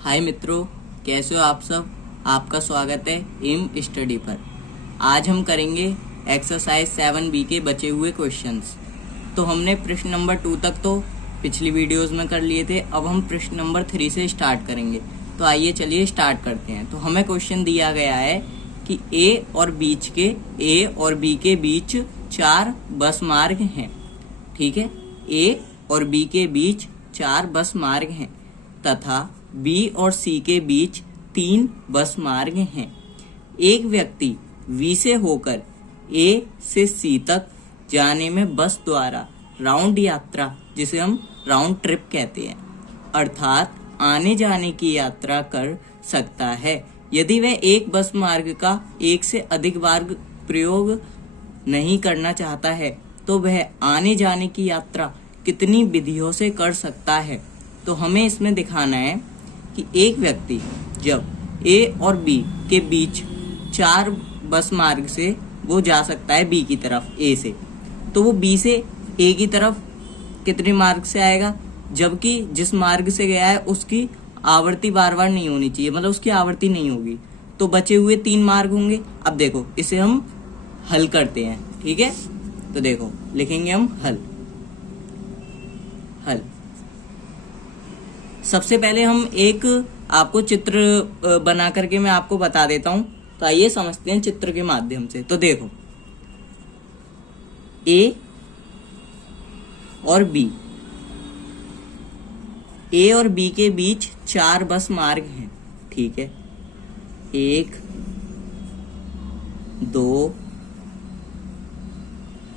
हाय मित्रों, कैसे हो आप सब। आपका स्वागत है एम स्टडी पर। आज हम करेंगे एक्सरसाइज 7B के बचे हुए क्वेश्चंस। तो हमने प्रश्न नंबर 2 तक तो पिछली वीडियोस में कर लिए थे। अब हम प्रश्न नंबर 3 से स्टार्ट करेंगे। तो आइए चलिए स्टार्ट करते हैं। तो हमें क्वेश्चन दिया गया है कि ए और बी के बीच 4 बस मार्ग हैं। ठीक है, ए और बी के बीच 4 बस मार्ग हैं तथा बी और सी के बीच 3 बस मार्ग हैं। एक व्यक्ति बी से होकर ए से सी तक जाने में बस द्वारा राउंड यात्रा, जिसे हम राउंड ट्रिप कहते हैं, अर्थात आने जाने की यात्रा कर सकता है यदि वह एक बस मार्ग का एक से अधिक बार प्रयोग नहीं करना चाहता है। तो वह आने जाने की यात्रा कितनी विधियों से कर सकता है। तो हमें इसमें दिखाना है कि एक व्यक्ति जब ए और बी के बीच 4 बस मार्ग से वो जा सकता है बी की तरफ ए से, तो वो बी से ए की तरफ कितने मार्ग से आएगा, जबकि जिस मार्ग से गया है उसकी आवर्ती बार बार नहीं होनी चाहिए, मतलब उसकी आवर्ती नहीं होगी। तो बचे हुए 3 मार्ग होंगे। अब देखो, इसे हम हल करते हैं। ठीक है, तो देखो लिखेंगे हम हल। सबसे पहले हम एक आपको चित्र बना करके मैं आपको बता देता हूं। तो आइए समझते हैं चित्र के माध्यम से। तो देखो, ए और बी के बीच 4 बस मार्ग हैं। ठीक है, 1 2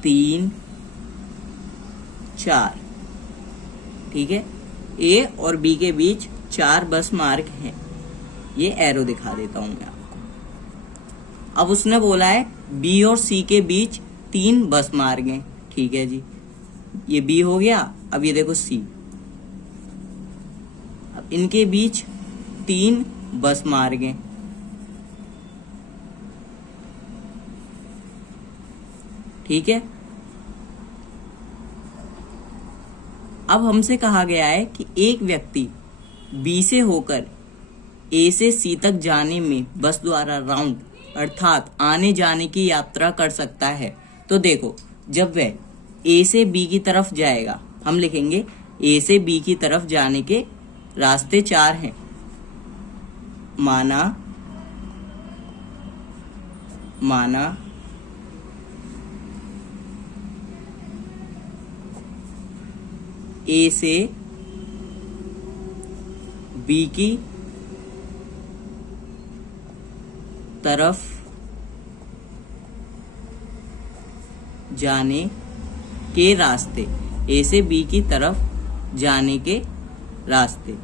3 4। ठीक है, ए और बी के बीच 4 बस मार्ग हैं। ये एरो दिखा देता हूं मैं आपको। अब उसने बोला है बी और सी के बीच 3 बस मार्ग हैं। ठीक है जी, ये बी हो गया। अब ये देखो सी, अब इनके बीच 3 बस मार्ग हैं। ठीक है, अब हमसे कहा गया है कि एक व्यक्ति बी से होकर ए से सी तक जाने में बस द्वारा राउंड अर्थात आने जाने की यात्रा कर सकता है। तो देखो, जब वह ए से बी की तरफ जाएगा, हम लिखेंगे ए से बी की तरफ जाने के रास्ते 4 हैं। माना ए से बी की तरफ जाने के रास्ते, ए से बी की तरफ जाने के रास्ते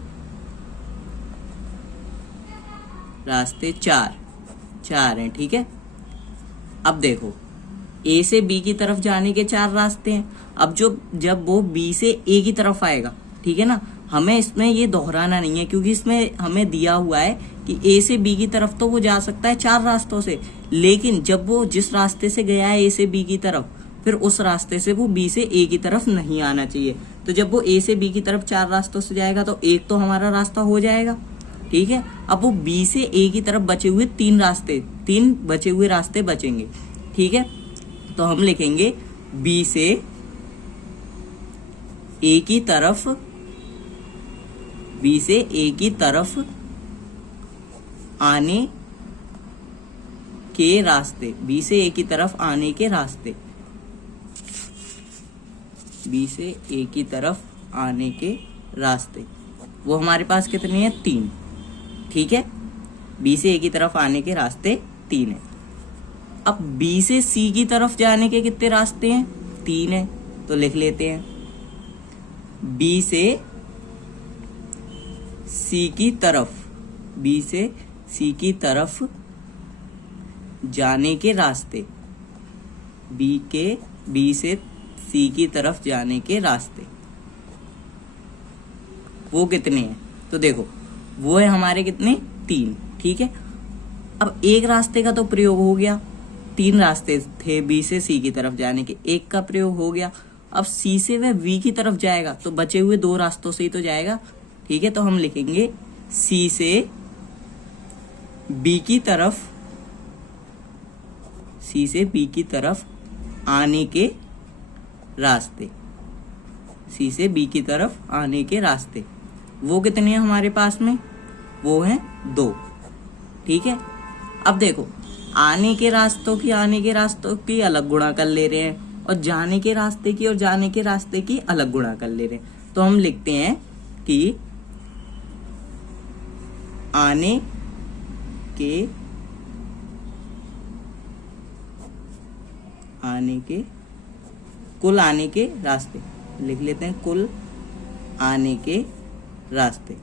4 हैं। ठीक है, अब देखो, ए से बी की तरफ जाने के 4 रास्ते हैं। अब जब वो बी से ए की तरफ आएगा, ठीक है ना, हमें इसमें ये दोहराना नहीं है, क्योंकि इसमें हमें दिया हुआ है कि ए से बी की तरफ तो वो जा सकता है 4 रास्तों से, लेकिन जब वो जिस रास्ते से गया है ए से बी की तरफ, फिर उस रास्ते से वो बी से ए की तरफ नहीं आना चाहिए। तो जब वो ए से बी की तरफ 4 रास्तों से जाएगा तो एक तो हमारा रास्ता हो जाएगा। ठीक है, अब वो बी से ए की तरफ बचे हुए 3 बचे हुए रास्ते बचेंगे। ठीक है, तो हम लिखेंगे बी से ए की तरफ आने के रास्ते, बी से ए की तरफ आने के रास्ते, बी से ए की तरफ आने के रास्ते वो हमारे पास कितने हैं? 3। ठीक है, बी से ए की तरफ आने के रास्ते 3 हैं। अब बी से सी की तरफ जाने के कितने रास्ते हैं? 3 हैं। तो लिख लेते हैं, बी से सी की तरफ जाने के रास्ते, बी से सी की तरफ जाने के रास्ते वो कितने हैं? तो देखो, वो है हमारे कितने? 3। ठीक है, अब एक रास्ते का तो प्रयोग हो गया, 3 रास्ते थे बी से सी की तरफ जाने के, एक का प्रयोग हो गया। अब सी से वह वी की तरफ जाएगा तो बचे हुए 2 रास्तों से ही तो जाएगा। ठीक है, तो हम लिखेंगे सी से बी की तरफ आने के रास्ते, सी से बी की तरफ आने के रास्ते वो कितने हैं हमारे पास में? वो हैं 2। ठीक है, अब देखो आने के रास्तों की अलग गुणा कर ले रहे हैं और जाने के रास्ते की अलग गुणा कर ले रहे हैं। तो हम लिखते हैं कि आने के कुल आने के रास्ते, लिख लेते हैं कुल आने के रास्ते।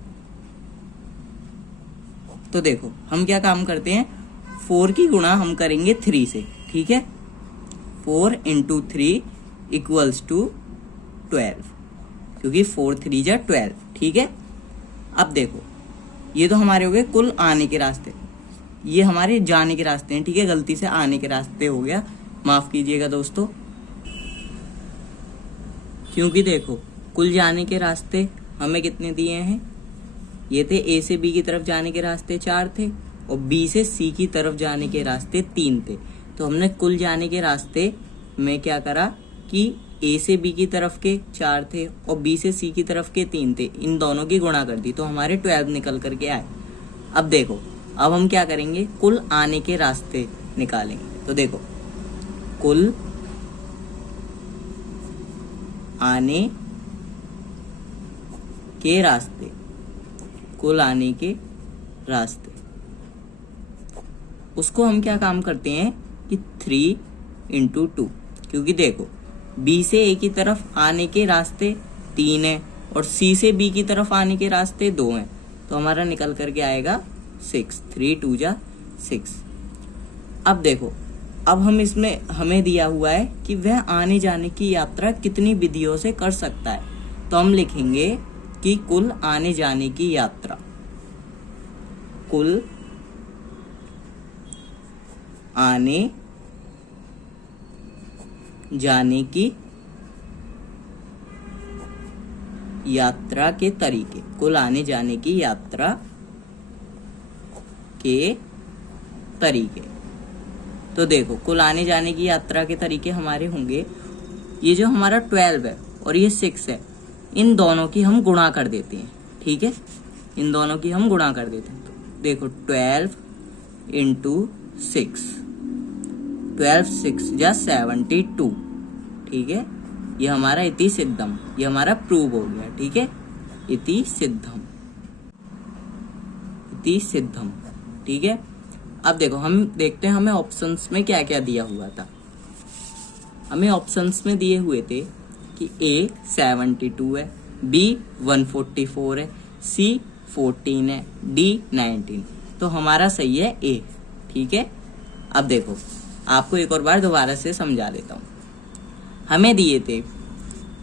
तो देखो हम क्या काम करते हैं, 4 की गुणा हम करेंगे 3 से। ठीक है, 4 × 3 = 12, क्योंकि 4 3 जा 12। ठीक है, अब देखो ये तो हमारे हो गए कुल आने के रास्ते, ये हमारे जाने के रास्ते हैं। ठीक है, गलती से आने के रास्ते हो गया, माफ कीजिएगा दोस्तों। क्योंकि देखो कुल जाने के रास्ते हमें कितने दिए हैं, ये थे ए से बी की तरफ जाने के रास्ते 4 थे और बी से सी की तरफ जाने के रास्ते 3 थे। तो हमने कुल जाने के रास्ते में क्या करा कि ए से बी की तरफ के 4 थे और बी से सी की तरफ के 3 थे, इन दोनों की गुणा कर दी तो हमारे 12 निकल करके आए। अब देखो अब हम क्या करेंगे, कुल आने के रास्ते निकालेंगे। तो देखो कुल आने के रास्ते, कुल आने के रास्ते, उसको हम क्या काम करते हैं कि 3 × 2, क्योंकि देखो बी से ए की तरफ आने के रास्ते 3 है और सी से बी की तरफ आने के रास्ते 2 हैं, तो हमारा निकल करके आएगा 6। 3 × 2 = 6। अब देखो अब हम इसमें हमें दिया हुआ है कि वह आने जाने की यात्रा कितनी विधियों से कर सकता है। तो हम लिखेंगे कि कुल आने जाने की यात्रा, कुल आने जाने की यात्रा के तरीके, कुल आने जाने की यात्रा के तरीके। तो देखो कुल आने जाने की यात्रा के तरीके हमारे होंगे, ये जो हमारा 12 है और ये 6 है, इन दोनों की हम गुणा कर देते हैं। ठीक है, इन दोनों की हम गुणा कर देते हैं। तो देखो 12 × 6, 12 6 = 72। ठीक है, ये हमारा इति सिद्धम, ये हमारा प्रूव हो गया। ठीक है, इति सिद्धम, इति सिद्धम। ठीक है, अब देखो हम देखते हैं हमें ऑप्शंस में क्या क्या दिया हुआ था। हमें ऑप्शंस में दिए हुए थे कि ए 72 है, बी 144 है, सी 14 है, डी 19। तो हमारा सही है ए। ठीक है, अब देखो आपको एक और बार दोबारा से समझा देता हूँ। हमें दिए थे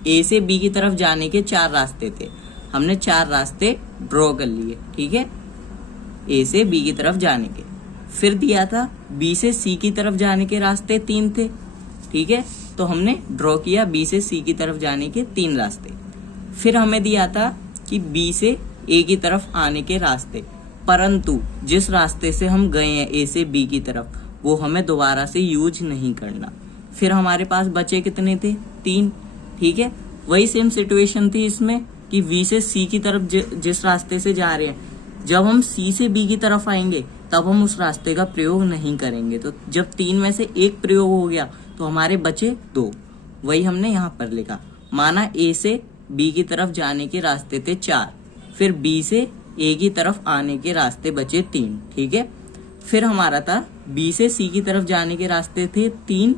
ए से बी की तरफ जाने के 4 रास्ते थे, हमने 4 रास्ते ड्रॉ कर लिए। ठीक है, ए से बी की तरफ जाने के। फिर दिया था बी से सी की तरफ जाने के रास्ते 3 थे। ठीक है, तो हमने ड्रॉ किया बी से सी की तरफ जाने के 3 रास्ते। फिर हमें दिया था कि बी से ए की तरफ आने के रास्ते, परंतु जिस रास्ते से हम गए हैं ए से बी की तरफ वो हमें दोबारा से यूज नहीं करना। फिर हमारे पास बचे कितने थे, 3। ठीक है, वही सेम सिचुएशन थी इसमें कि बी से सी की तरफ जिस रास्ते से जा रहे हैं, जब हम सी से बी की तरफ आएंगे तब हम उस रास्ते का प्रयोग नहीं करेंगे। तो जब 3 में से 1 प्रयोग हो गया तो हमारे बचे 2, वही हमने यहाँ पर लिखा। माना ए से बी की तरफ जाने के रास्ते थे 4, फिर बी से ए की तरफ आने के रास्ते बचे 3। ठीक है, फिर हमारा था बी से सी की तरफ जाने के रास्ते थे 3,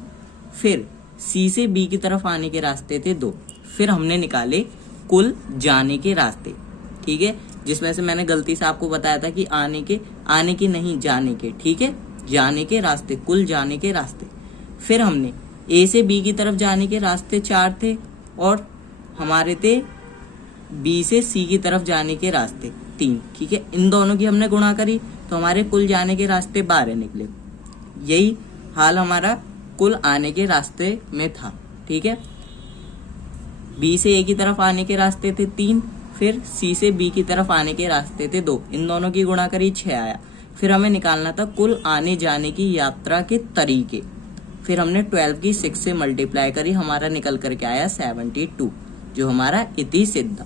फिर सी से बी की तरफ आने के रास्ते थे 2। फिर हमने निकाले कुल जाने के रास्ते। ठीक है, जिसमें से मैंने गलती से आपको बताया था कि आने के नहीं जाने के। ठीक है, जाने के रास्ते, कुल जाने के रास्ते। फिर हमने ए से बी की तरफ जाने के रास्ते 4 थे और हमारे थे बी से सी की तरफ जाने के रास्ते 3। ठीक है, इन दोनों की हमने गुणा करी तो हमारे कुल जाने के रास्ते 12 निकले। यही हाल हमारा कुल आने के रास्ते में था। ठीक है, बी से ए की तरफ आने के रास्ते थे 3, फिर सी से बी की तरफ आने के रास्ते थे 2, इन दोनों की गुणा करी 6 आया। फिर हमें निकालना था कुल आने जाने की यात्रा के तरीके। फिर हमने 12 की 6 से मल्टीप्लाई करी, हमारा निकल करके आया 72, जो हमारा इति सिद्धम।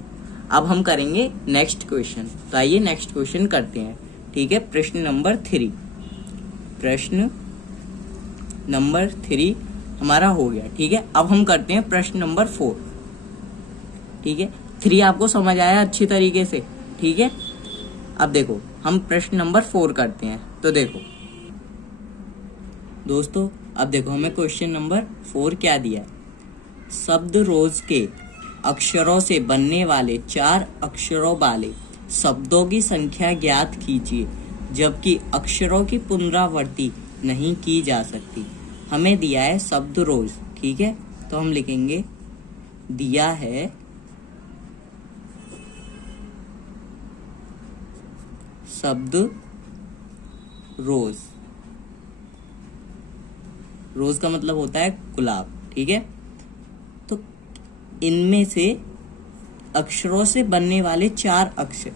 अब हम करेंगे नेक्स्ट क्वेश्चन। तो आइए नेक्स्ट क्वेश्चन करते हैं। ठीक है, प्रश्न नंबर 3। प्रश्न नंबर 3 हमारा हो गया। ठीक है, अब हम करते हैं प्रश्न नंबर 4। ठीक है, 3 आपको समझ आया अच्छी तरीके से। ठीक है, अब देखो हम प्रश्न नंबर 4 करते हैं। तो देखो दोस्तों, अब देखो हमें क्वेश्चन नंबर 4 क्या दिया है। शब्द रोज के अक्षरों से बनने वाले 4 अक्षरों वाले शब्दों की संख्या ज्ञात कीजिए जबकि अक्षरों की पुनरावृत्ति नहीं की जा सकती। हमें दिया है शब्द रोज। ठीक है, तो हम लिखेंगे दिया है शब्द रोज। रोज का मतलब होता है गुलाब। ठीक है, तो इनमें से अक्षरों से बनने वाले 4 अक्षर।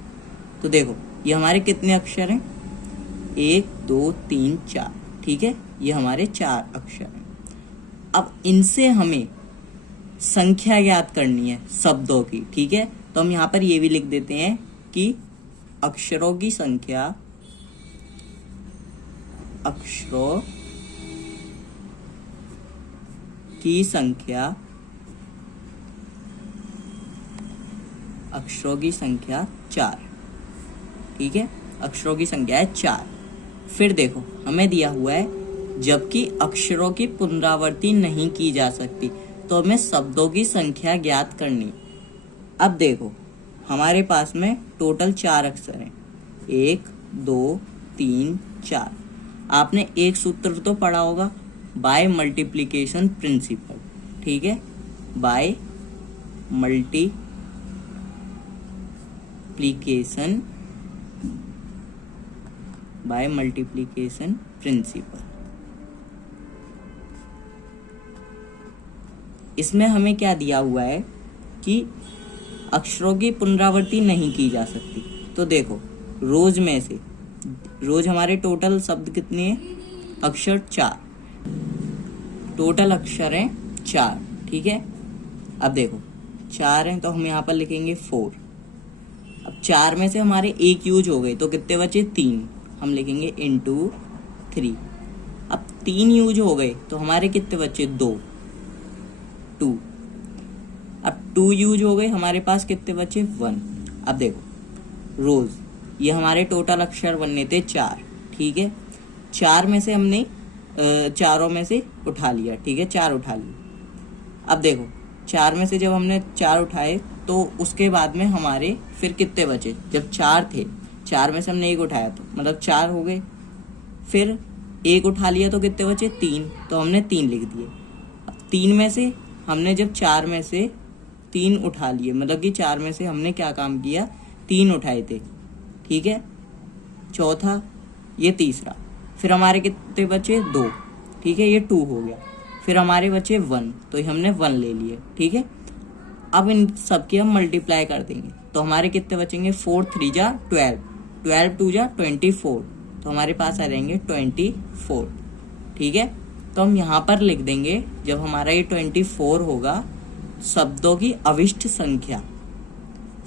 तो देखो ये हमारे कितने अक्षर हैं, 1 2 3 4। ठीक है, ये हमारे 4 अक्षर हैं। अब इनसे हमें संख्या ज्ञात करनी है शब्दों की। ठीक है, तो हम यहाँ पर ये भी लिख देते हैं कि अक्षरों की संख्या, अक्षरों की संख्या, अक्षरों की संख्या 4। ठीक है, अक्षरों की संख्या है 4। फिर देखो हमें दिया हुआ है जबकि अक्षरों की पुनरावृत्ति नहीं की जा सकती, तो हमें शब्दों की संख्या ज्ञात करनी। अब देखो हमारे पास में टोटल 4 अक्षर हैं, 1 2 3 4। आपने एक सूत्र तो पढ़ा होगा, बाय मल्टीप्लिकेशन प्रिंसिपल। ठीक है, बाय मल्टीप्लिकेशन प्रिंसिपल। इसमें हमें क्या दिया हुआ है कि अक्षरों की पुनरावृत्ति नहीं की जा सकती। तो देखो रोज में से, रोज हमारे टोटल शब्द कितने हैं, अक्षर 4, टोटल अक्षर हैं 4। ठीक है, अब देखो 4 हैं तो हम यहाँ पर लिखेंगे 4। अब 4 में से हमारे 1 यूज हो गए तो कितने बचे, 3। हम लिखेंगे इंटू 3। अब 3 यूज हो गए तो हमारे कितने बचे, 2। अब 2 यूज हो गए, हमारे पास कितने बचे, 1। अब देखो रोज, ये हमारे टोटल अक्षर बनने थे 4। ठीक है, 4 में से हमने चारों में से उठा लिया। ठीक है, 4 उठा लिया। अब देखो 4 में से जब हमने 4 उठाए तो उसके बाद में हमारे फिर कितने बचे, जब 4 थे, 4 में से हमने 1 उठाया तो मतलब 4 हो गए। फिर 1 उठा लिया तो कितने बचे, 3, तो हमने 3 लिख दिए। अब 3 में से हमने जब 4 में से 3 उठा लिए, मतलब कि 4 में से हमने क्या काम किया, 3 उठाए थे। ठीक है, चौथा, ये तीसरा। फिर हमारे कितने बचे, 2। ठीक है, ये 2 हो गया। फिर हमारे बचे 1, तो हमने 1 ले लिए। ठीक है, अब इन सबकी हम मल्टीप्लाई कर देंगे तो हमारे कितने बचेंगे, 4 3 जा 12, 12 2 जा 24, तो हमारे पास आ जाएंगे 24। ठीक है, तो हम यहाँ पर लिख देंगे, जब हमारा ये 24 होगा, शब्दों की अविष्ट संख्या।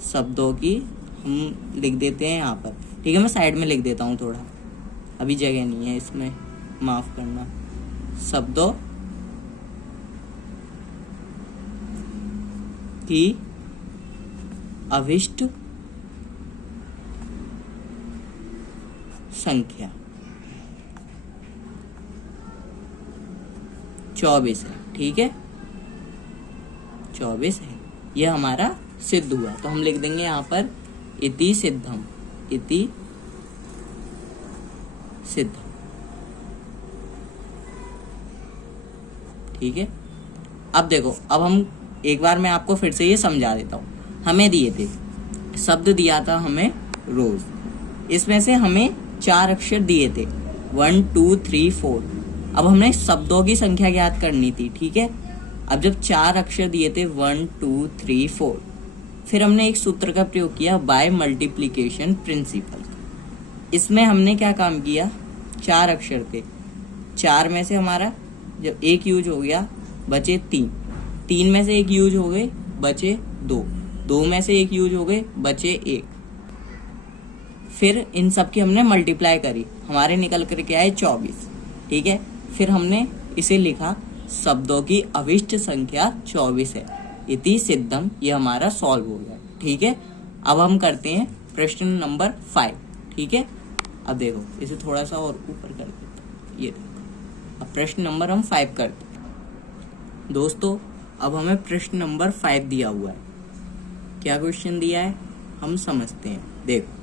शब्दों की हम लिख देते हैं यहाँ पर। ठीक है, मैं साइड में लिख देता हूँ, थोड़ा अभी जगह नहीं है इसमें, माफ करना। शब्दों की अविष्ट संख्या 24 है। ठीक है, 24 है, ये हमारा सिद्ध हुआ। तो हम लिख देंगे यहाँ पर इति सिद्धम, इति सिद्धम। ठीक है, अब देखो, अब हम एक बार मैं आपको फिर से ये समझा देता हूँ। हमें दिए थे शब्द, दिया था हमें रोज, इसमें से हमें 4 अक्षर दिए थे, 1 2 3 4। अब हमने शब्दों की संख्या ज्ञात करनी थी। ठीक है, अब जब 4 अक्षर दिए थे 1 2 3 4, फिर हमने एक सूत्र का प्रयोग किया बाय मल्टीप्लिकेशन प्रिंसिपल। इसमें हमने क्या काम किया, 4 अक्षर थे, 4 में से हमारा जब एक यूज हो गया बचे 3, 3 में से एक यूज हो गए बचे 2, 2 में से एक यूज हो गए बचे 1। फिर इन सब की हमने मल्टीप्लाई करी, हमारे निकल करके आए 24। ठीक है, फिर हमने इसे लिखा शब्दों की अविष्ट संख्या 24 है, इति सिद्धम, ये हमारा सॉल्व हो गया। ठीक है, अब हम करते हैं प्रश्न नंबर 5। ठीक है, अब देखो इसे थोड़ा सा और ऊपर कर देते हैं, ये देखो। अब प्रश्न नंबर हम 5 करते हैं। दोस्तों अब हमें प्रश्न नंबर 5 दिया हुआ है। क्या क्वेश्चन दिया है हम समझते हैं। देखो,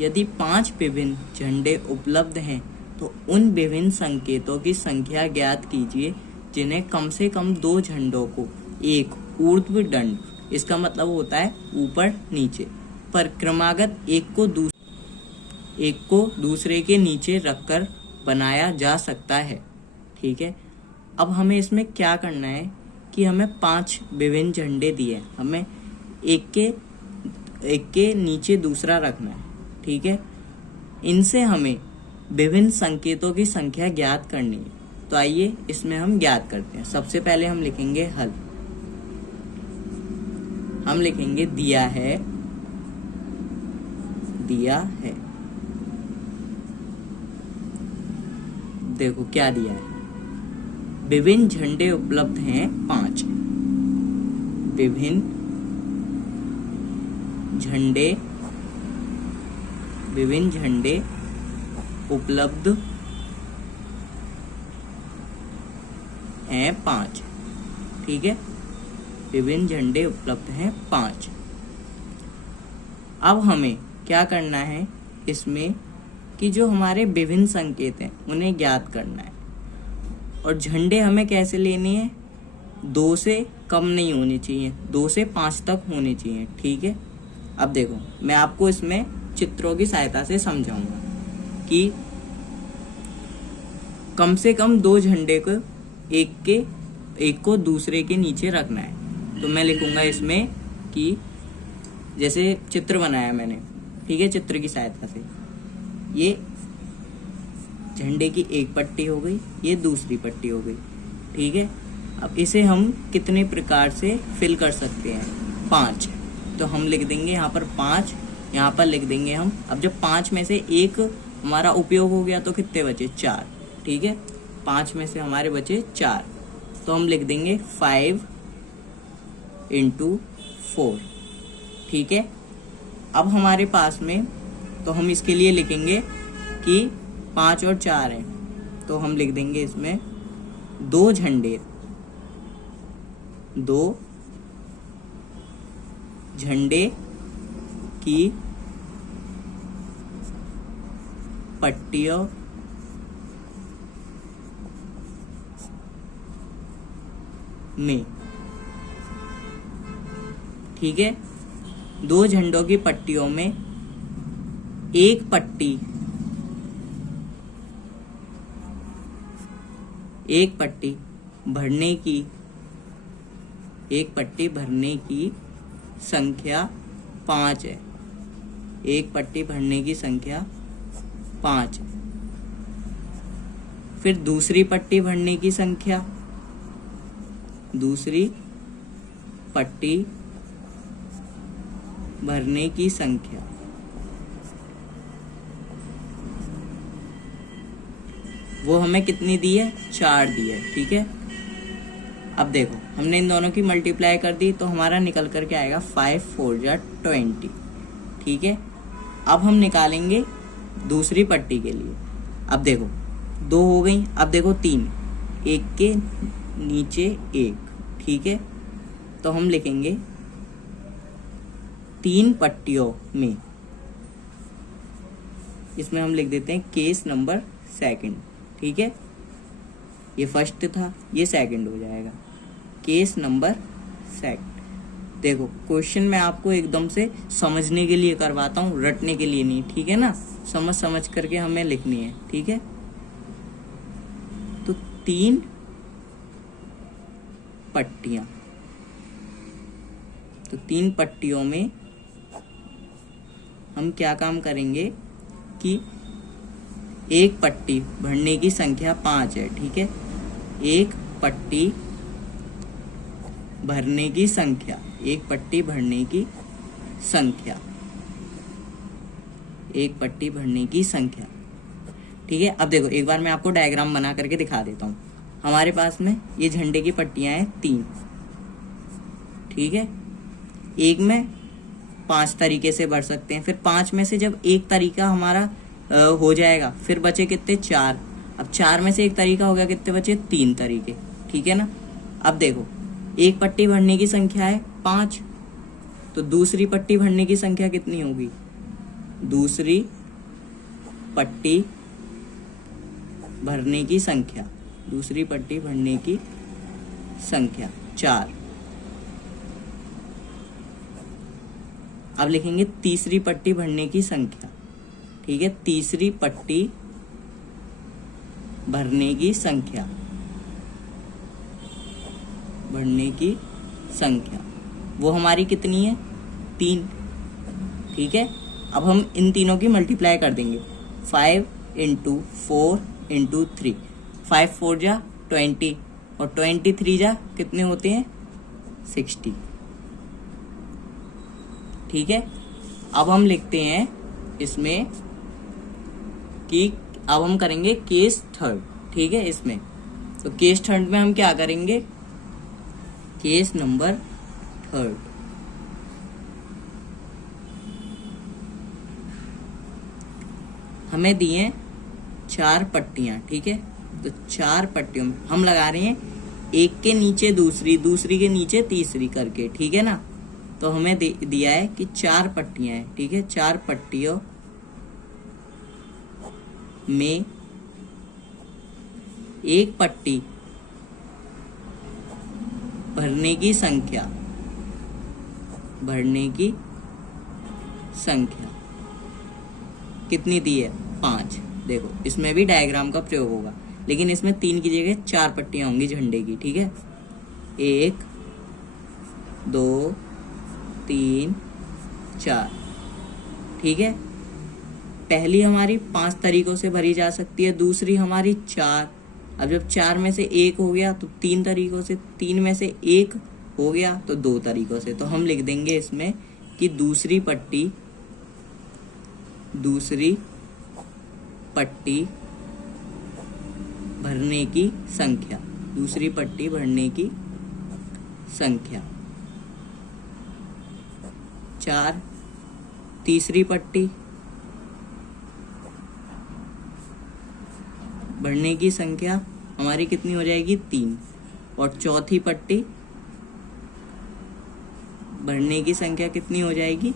यदि 5 विभिन्न झंडे उपलब्ध हैं तो उन विभिन्न संकेतों की संख्या ज्ञात कीजिए जिन्हें कम से कम 2 झंडों को एक ऊर्ध्व दंड, इसका मतलब होता है ऊपर नीचे, पर क्रमागत एक को दूसरे के नीचे रखकर बनाया जा सकता है। ठीक है, अब हमें इसमें क्या करना है कि हमें 5 विभिन्न झंडे दिए, हमें एक के नीचे दूसरा रखना है। ठीक है, इनसे हमें विभिन्न संकेतों की संख्या ज्ञात करनी है। तो आइए इसमें हम ज्ञात करते हैं। सबसे पहले हम लिखेंगे हल, हम लिखेंगे दिया है, दिया है। देखो क्या दिया है, विभिन्न झंडे उपलब्ध हैं 5, विभिन्न झंडे उपलब्ध हैं 5। ठीक है, विभिन्न झंडे उपलब्ध हैं 5। अब हमें क्या करना है इसमें कि जो हमारे विभिन्न संकेत हैं उन्हें ज्ञात करना है। और झंडे हमें कैसे लेने हैं, 2 से कम नहीं होनी चाहिए, 2 से 5 तक होने चाहिए। ठीक है, अब देखो मैं आपको इसमें चित्रों की सहायता से समझाऊंगा कि कम से कम 2 झंडे को एक को दूसरे के नीचे रखना है। तो मैं लिखूंगा इसमें कि जैसे चित्र बनाया मैंने, ठीक है, चित्र की सहायता से ये झंडे की एक पट्टी हो गई, ये दूसरी पट्टी हो गई। ठीक है, अब इसे हम कितने प्रकार से फिल कर सकते हैं, 5। तो हम लिख देंगे यहाँ पर 5, यहाँ पर लिख देंगे हम। अब जब 5 में से एक हमारा उपयोग हो गया तो कितने बचे, 4। ठीक है, 5 में से हमारे बचे 4, तो हम लिख देंगे 5 × 4। ठीक है, अब हमारे पास में तो हम इसके लिए लिखेंगे कि 5 और 4 है, तो हम लिख देंगे इसमें 2 झंडे की पट्टियों में। ठीक है, 2 झंडों की पट्टियों में एक पट्टी भरने की संख्या 5 है, एक पट्टी भरने की संख्या 5 है। फिर दूसरी पट्टी भरने की संख्या, वो हमें कितनी दी है, 4 दी है। ठीक है, अब देखो हमने इन दोनों की मल्टीप्लाई कर दी तो हमारा निकल करके आएगा 5 4 जा 20। ठीक है, अब हम निकालेंगे दूसरी पट्टी के लिए। अब देखो 2 हो गई, अब देखो 3, एक के नीचे एक। ठीक है, तो हम लिखेंगे 3 पट्टियों में, इसमें हम लिख देते हैं केस नंबर 2। ठीक है, ये फर्स्ट था, ये सेकंड हो जाएगा, केस नंबर 2। देखो क्वेश्चन मैं आपको एकदम से समझने के लिए करवाता हूँ, रटने के लिए नहीं। ठीक है ना, समझ करके हमें लिखनी है। ठीक है, तो 3 पट्टियां, तो 3 पट्टियों में हम क्या काम करेंगे कि एक पट्टी भरने की संख्या 5 है, ठीक है। एक पट्टी भरने की संख्या, एक पट्टी भरने की संख्या, एक पट्टी भरने की संख्या, ठीक है। अब देखो एक बार मैं आपको डायग्राम बना करके दिखा देता हूँ। हमारे पास में ये झंडे की पट्टियां हैं 3, ठीक है। एक में 5 तरीके से भर सकते हैं, फिर 5 में से जब एक तरीका हमारा हो जाएगा फिर बचे कितने 4। अब 4 में से एक तरीका हो गया, कितने बचे 3 तरीके, ठीक है ना। अब देखो एक पट्टी भरने की संख्या है 5, तो दूसरी पट्टी भरने की संख्या कितनी होगी, दूसरी पट्टी भरने की संख्या, दूसरी पट्टी भरने की संख्या 4। अब लिखेंगे तीसरी पट्टी भरने की संख्या, ठीक है। तीसरी पट्टी भरने की संख्या, भरने की संख्या वो हमारी कितनी है 3, ठीक है। अब हम इन तीनों की मल्टीप्लाई कर देंगे, 5 × 4 × 3, 5 4 जा 20 और 23 जा कितने होते हैं 60, ठीक है। अब हम लिखते हैं इसमें कि अब हम करेंगे केस थर्ड, ठीक है। इसमें तो केस थर्ड में हम क्या करेंगे, केस नंबर थर्ड, हमें दिए 4 पट्टियां, ठीक है। तो 4 पट्टियों में हम लगा रहे हैं एक के नीचे दूसरी, दूसरी के नीचे तीसरी करके, ठीक है ना। तो हमें दिया है कि 4 पट्टियां हैं, ठीक है। 4 पट्टियों में एक पट्टी भरने की संख्या, भरने की संख्या कितनी दी है 5। देखो इसमें भी डायग्राम का प्रयोग होगा, लेकिन इसमें 3 की जगह 4 पट्टियां होंगी झंडे की, ठीक है। 1 2 3 4, ठीक है। पहली हमारी 5 तरीकों से भरी जा सकती है, दूसरी हमारी 4। अब जब 4 में से 1 हो गया तो 3 तरीकों से, 3 में से 1 हो गया तो 2 तरीकों से। तो हम लिख देंगे इसमें कि दूसरी पट्टी भरने की संख्या, दूसरी पट्टी भरने की संख्या 4। तीसरी पट्टी भरने की संख्या हमारी कितनी हो जाएगी 3, और चौथी पट्टी भरने की संख्या कितनी हो जाएगी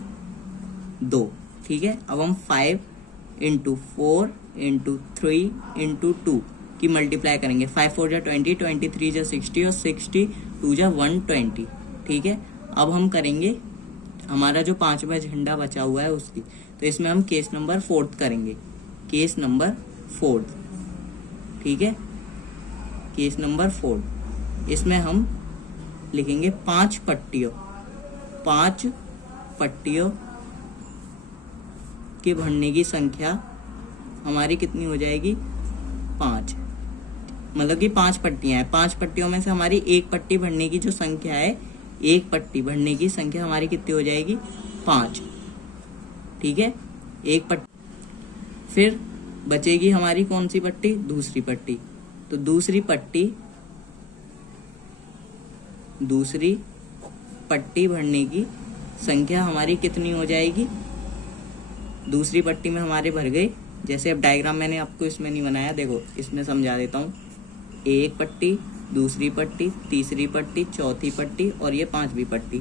2, ठीक है। अब हम 5 × 4 × 3 × 2 की मल्टीप्लाई करेंगे। 5 4 जा 20, 23 जा 60 और 62 जा 120, ठीक है। अब हम करेंगे हमारा जो 5वां झंडा बचा हुआ है उसकी, तो इसमें हम केस नंबर 4 करेंगे, केस नंबर 4, ठीक है। केस नंबर 4, इसमें हम लिखेंगे 5 पट्टियों के भरने की संख्या हमारी कितनी हो जाएगी 5। मतलब कि 5 पट्टियां हैं, 5 पट्टियों में से हमारी एक पट्टी भरने की जो संख्या है, एक पट्टी भरने की संख्या हमारी कितनी हो जाएगी 5, ठीक है। एक पट्टी, फिर बचेगी हमारी कौन सी पट्टी, दूसरी पट्टी। तो दूसरी पट्टी भरने की संख्या हमारी कितनी हो जाएगी, दूसरी पट्टी में हमारे भर गए। जैसे अब डायग्राम मैंने आपको इसमें नहीं बनाया, देखो इसमें समझा देता हूँ। एक पट्टी, दूसरी पट्टी, तीसरी पट्टी, चौथी पट्टी और ये 5वीं पट्टी।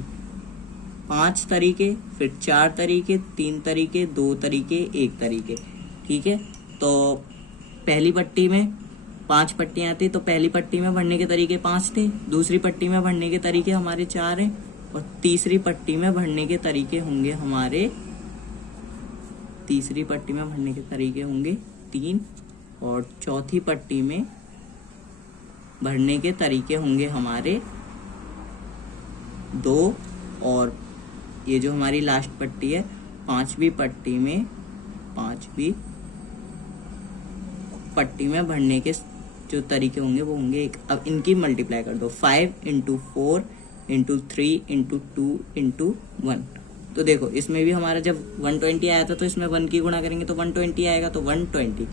5 तरीके, फिर 4 तरीके, 3 तरीके, 2 तरीके, 1 तरीके, ठीक है। तो पहली पट्टी में 5 पट्टियां थी, तो पहली पट्टी में भरने के तरीके 5 थे, दूसरी पट्टी में भरने के तरीके हमारे 4 हैं, और तीसरी पट्टी में भरने के तरीके होंगे हमारे, तीसरी पट्टी में भरने के तरीके होंगे 3, और चौथी पट्टी में भरने के तरीके होंगे हमारे 2, और ये जो हमारी लास्ट पट्टी है, पांचवी पट्टी में भरने के जो तरीके होंगे वो होंगे एक। अब इनकी मल्टीप्लाई कर दो, 5 × 4 × 3 × 2 × 1। तो देखो इसमें भी हमारा जब 120 आया था तो इसमें 1 की गुणा करेंगे तो 120 आएगा, तो 120।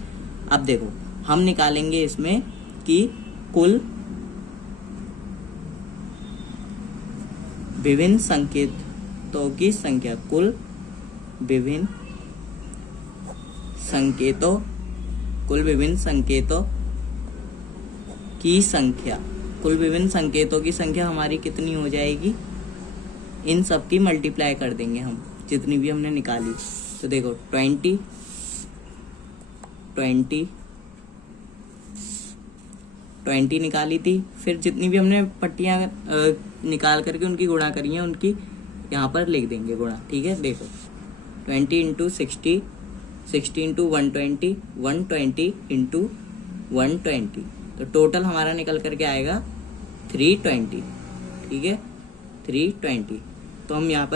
अब देखो हम निकालेंगे इसमें कि कुल विभिन्न संकेतों की संख्या, कुल विभिन्न संकेतों की संख्या हमारी कितनी हो जाएगी, इन सब की मल्टीप्लाई कर देंगे हम, जितनी भी हमने निकाली। तो देखो 20 निकाली थी, फिर जितनी भी हमने पट्टियां निकाल करके उनकी गुणा करी हैं उनकी यहाँ पर लिख देंगे गुणा, ठीक है। देखो 20 × 60, 60 × 120, 120 × 120, तो टोटल हमारा निकल करके आएगा 320, ठीक है, 320। तो हम यहाँ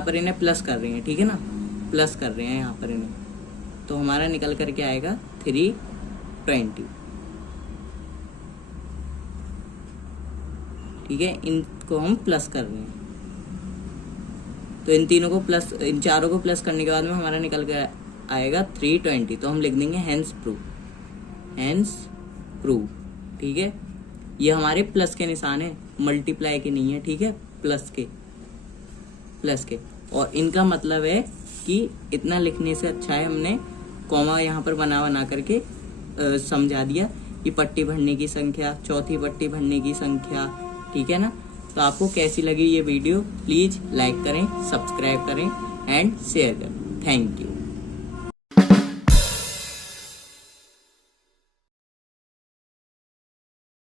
पर इन्हें प्लस कर रहे हैं, ठीक है ना, प्लस कर रहे हैं यहाँ पर इन्हें, तो हमारा निकल करके आएगा 320, ठीक है। इनको हम प्लस कर रहे हैं, तो इन चारों को प्लस करने के बाद में हमारा निकल कर आएगा 320। तो हम लिख देंगे हेंस प्रूव, ठीक है। ये हमारे प्लस के निशान है, मल्टीप्लाई के नहीं है, ठीक है, प्लस के। और इनका मतलब है कि इतना लिखने से अच्छा है हमने कॉमा यहाँ पर बना करके समझा दिया कि पट्टी भरने की संख्या, चौथी पट्टी भरने की संख्या, ठीक है ना। तो आपको कैसी लगी ये वीडियो, प्लीज लाइक करें, सब्सक्राइब करें एंड शेयर करें। Thank you.